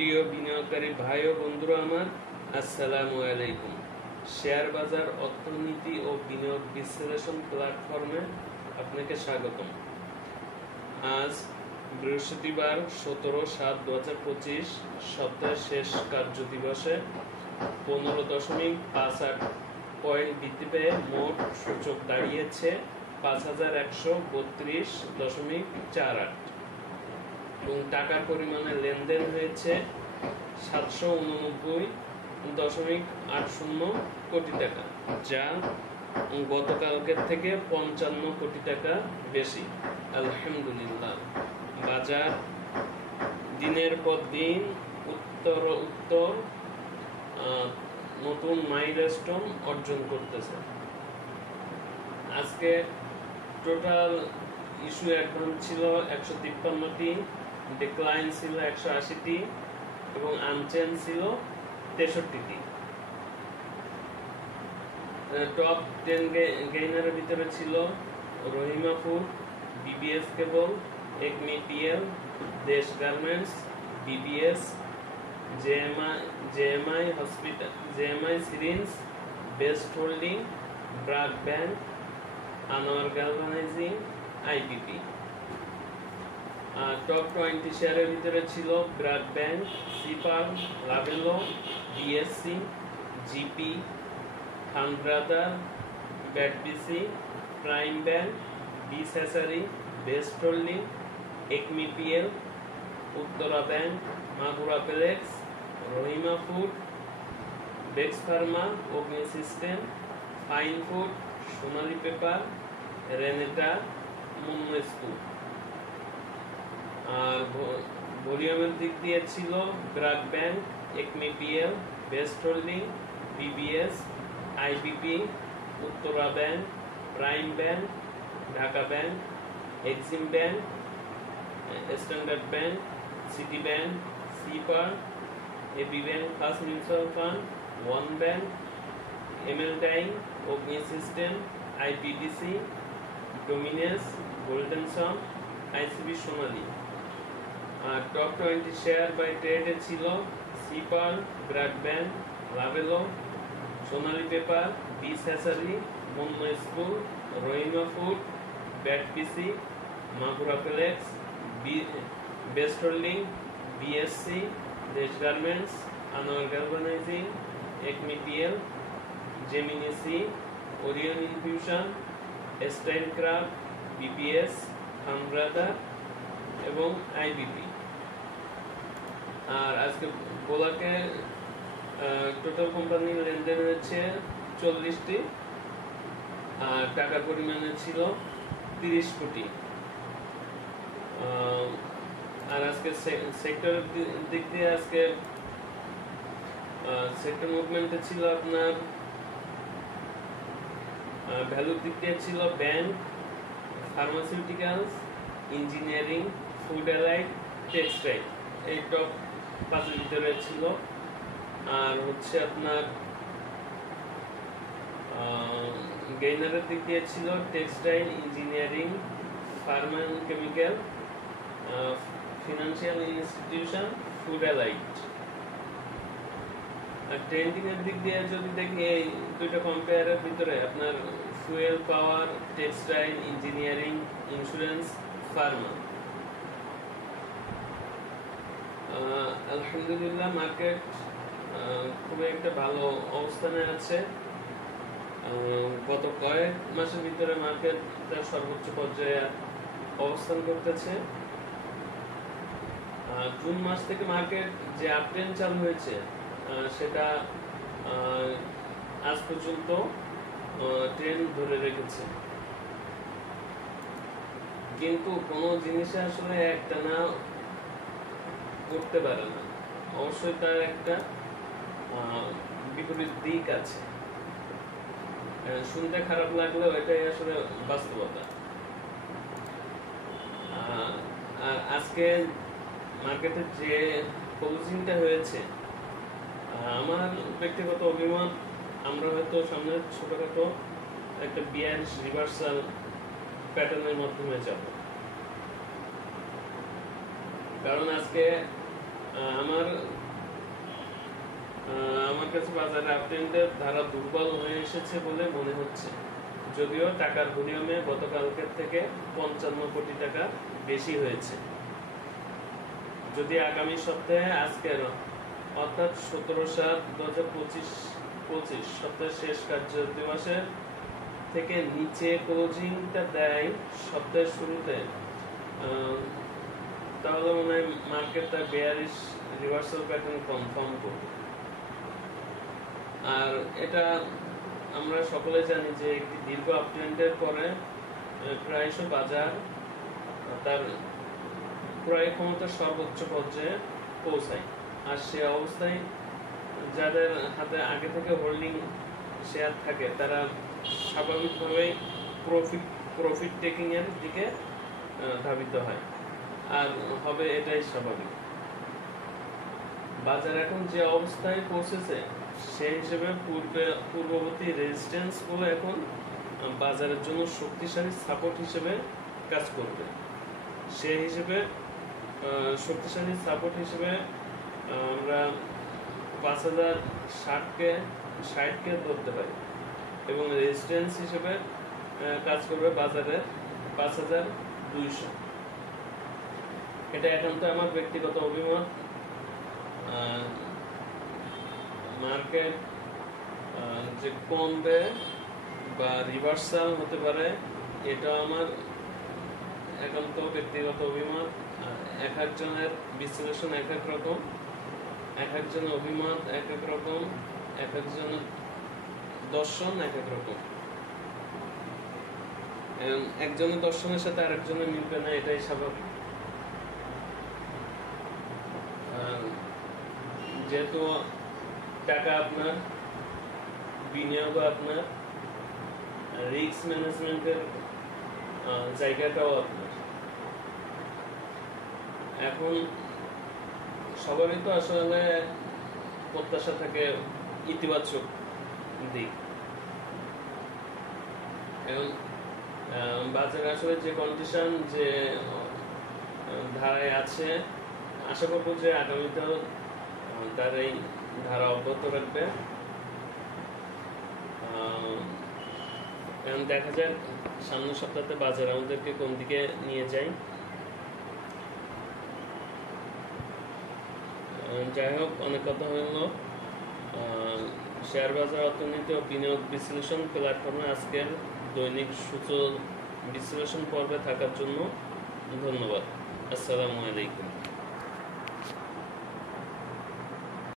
প্রিয় বিনিয়োগকারী ভাই ও বন্ধুরা আমার, আসসালামু আলাইকুম। শেয়ার বাজার অর্থনীতি ও বিনিয়োগ বিশ্লেষণ প্ল্যাটফর্মে আপনাকে স্বাগতম। আজ বৃহস্পতিবার 17/7/2025 সপ্তাহের শেষ কার্য দিবসে 15.58 পয়েন্ট বৃদ্ধি পেয়ে মোট সূচক দাঁড়িয়েছে 5132.48 এবং টাকার পরিমাণে লেনদেন হয়েছে 789.80 কোটি টাকা, যা গতকালকের থেকে 55 কোটি টাকা বেশি। আলহামদুলিল্লাহ, বাজার দিনের পর দিন উত্তর নতুন মাইলস্টোন অর্জন করতেছে। আজকে টোটাল ইস্যু অ্যাডভান্স ছিল 153টি, ডিক্লাইন ছিল 180টি এবং আনচেঞ্জ ছিল 63টি। টপ 10 গেইনারের ভিতরে ছিল Rahima Food, BBS Cable, Acme PL, Desh Garments, BBS, JMI Hospital, JMI Syringe, Best Holding, BRAC Bank, Anwar Galvanizing, IBP. Top 20 শেয়ারের ভিতরে ছিল BRAC Bank, Seapearl, Lovello, BSC, GP, Khan Brother, BATBC, Prime Bank, বি স্যাসারি, Best Holding, Acme PL, Uttara Bank, Magura Plex, Rahima Food, Bex Pharma, Agni System, Fine Food, Sonali Paper, Renata, Monospool. আর ভলিউমের দিক দিয়ে ছিল BRAC bank, Acme PL, Best Holding, BBS, IBP, Uttara Bank, Prime Bank, Dhaka Bank, Exim Bank, Standard Bank, City Bank, Seapearl, AB Bank First Mutual Fund, One Bank, ML Time, Agni System, IPDC, Dominage, Golden Son, ICB Sonali. আর top 20 share by ট্রেডে ছিল Seapearl, BRAC Bank, Lovello, Sonali Paper, বি স্যাসারি, Monospool, Rahima Food, BATBC, Magura Plex, Best Holding, BSC, Desh Garments, Anwar Galvanizing, Acme PL, Gemini Sea, Orion infusion, style craft, BPS, খান brother এবং IBP. আর আজকে বোলাকে total কোম্পানির লেনদেন হয়েছে 40টি, আর টাকার পরিমাণে ছিল 30 কোটি। আর আজকে সেক্টরের দিক দিয়ে আজকে সেক্টর মুভমেন্টে ছিল আপনার ভ্যালুর দিক দিয়ে ছিল bank, pharmaceuticals, engineering, food allied, textile, এই টপ 5 ভিতরে ছিল। আর হচ্ছে আপনার গেইনারের দিক দিয়ে ছিল textile, engineering, pharma and chemical, financial institution, food allied. আর ট্রেন্ডিং এর দিক দিয়ে যদি দেখি, এই দুইটা কম্পেয়ারের ভিতরে আপনার ফুয়েল, পাওয়ার, টেক্সটাইল, ইঞ্জিনিয়ারিং, ইন্স্যুরেন্স, ফার্মা। আলহামদুলিল্লাহ, মার্কেট খুব একটা ভালো অবস্থানে আছে। গত কয়েক মাসের ভিতরে মার্কেট তার সর্বোচ্চ পর্যায়ে অবস্থান করতেছে। জুন মাস থেকে মার্কেট যে আপট্রেন্ড চালু হয়েছে, সেটা আজ পর্যন্ত ট্রেন্ড ধরে রেখেছে। কিন্তু কোনো জিনিসে আসলে একটানা করতে পারে না, অবশ্যই তার একটা বিপরীত দিক আছে। শুনতে খারাপ লাগলেও এটাই আসলে বাস্তবতা। আর আজকে মার্কেটে যে ক্লোজিংটা হয়েছে, আমার ব্যক্তিগত অভিমত, আমরা হয়তো সামনে ছোটখাটো একটা বিয়ারিশ রিভার্সাল প্যাটার্নের মাধ্যমে যাব। কারণ আজকে আমার আমার কাছে বাজারে আপট্রেন্ডের ধারা দুর্বল হয়ে এসেছে বলে মনে হচ্ছে, যদিও টাকার বিনিময়ে গতকালকের থেকে 55 কোটি টাকা বেশি হয়েছে। যদি আগামী সপ্তাহে আজকের অর্থাৎ 17/7/2025 সপ্তাহের শেষ কার্য দিবসের থেকে নিচে ক্লোজিংটা দেয় সপ্তাহের শুরুতে, তাহলে মনে হয় মার্কেট তার বেয়ারিশ রিভার্সাল প্যাটার্ন কনফার্ম করবে। আর এটা আমরা সকলে জানি যে একটি দীর্ঘ আপট্রেন্ডের পরে প্রায়শ বাজার তার ক্রয় ক্ষমতার সর্বোচ্চ পর্যায়ে পৌঁছায়। আর সে অবস্থায় যাদের হাতে আগে থেকে হোল্ডিং শেয়ার থাকে তারা স্বাভাবিকভাবেই প্রফিট টেকিং এর দিকে ধাবিত হয়, আর হবে এটাই স্বাভাবিক। বাজার এখন যে অবস্থায় পৌঁছেছে সেই হিসেবে পূর্ববর্তী রেজিস্ট্যান্স গুলো এখন বাজারের জন্য শক্তিশালী সাপোর্ট হিসেবে কাজ করবে। সেই হিসেবে শক্তিশালী সাপোর্ট হিসেবে আমরা 5060কে ধরতে পারি, এবং রেজিস্ট্যান্স হিসেবে কাজ করবে বাজারের 5200। এটা একান্ত আমার ব্যক্তিগত অভিমত। মার্কেট যে কমবে বা রিভার্সাল হতে পারে, এটা আমার একান্ত ব্যক্তিগত অভিমত। এক একজনের বিশ্লেষণ এক এক রকম, এক একজনের অভিমত এক এক রকম, এক একজনের দর্শন এক এক রকম। একজনের দর্শনের সাথে আরেকজনের মিলবে না, এটাই স্বাভাবিক। যেহেতু টাকা আপনার, বিনিয়োগ আপনার, রিস্ক ম্যানেজমেন্টের জায়গাটাও আপনার। এখন সবারই তো আসলে প্রত্যাশা থাকে ইতিবাচক দিক। এবং বাজারে আসলে যে কন্ডিশন, যে ধারায় আছে, আশা করবো যে আগামীতেও তার এই ধারা অব্যাহত রাখবে। এখন দেখা যাক সামনের সপ্তাহে বাজার আমাদেরকে কোন দিকে নিয়ে যায়। যাই হোক, অনেক কথা হলো। শেয়ার বাজার, অর্থনীতি ও বিনিয়োগ বিশ্লেষণ প্ল্যাটফর্মে আজকের দৈনিক সূচক বিশ্লেষণ পর্বে থাকার জন্য ধন্যবাদ। আসসালামু আলাইকুম।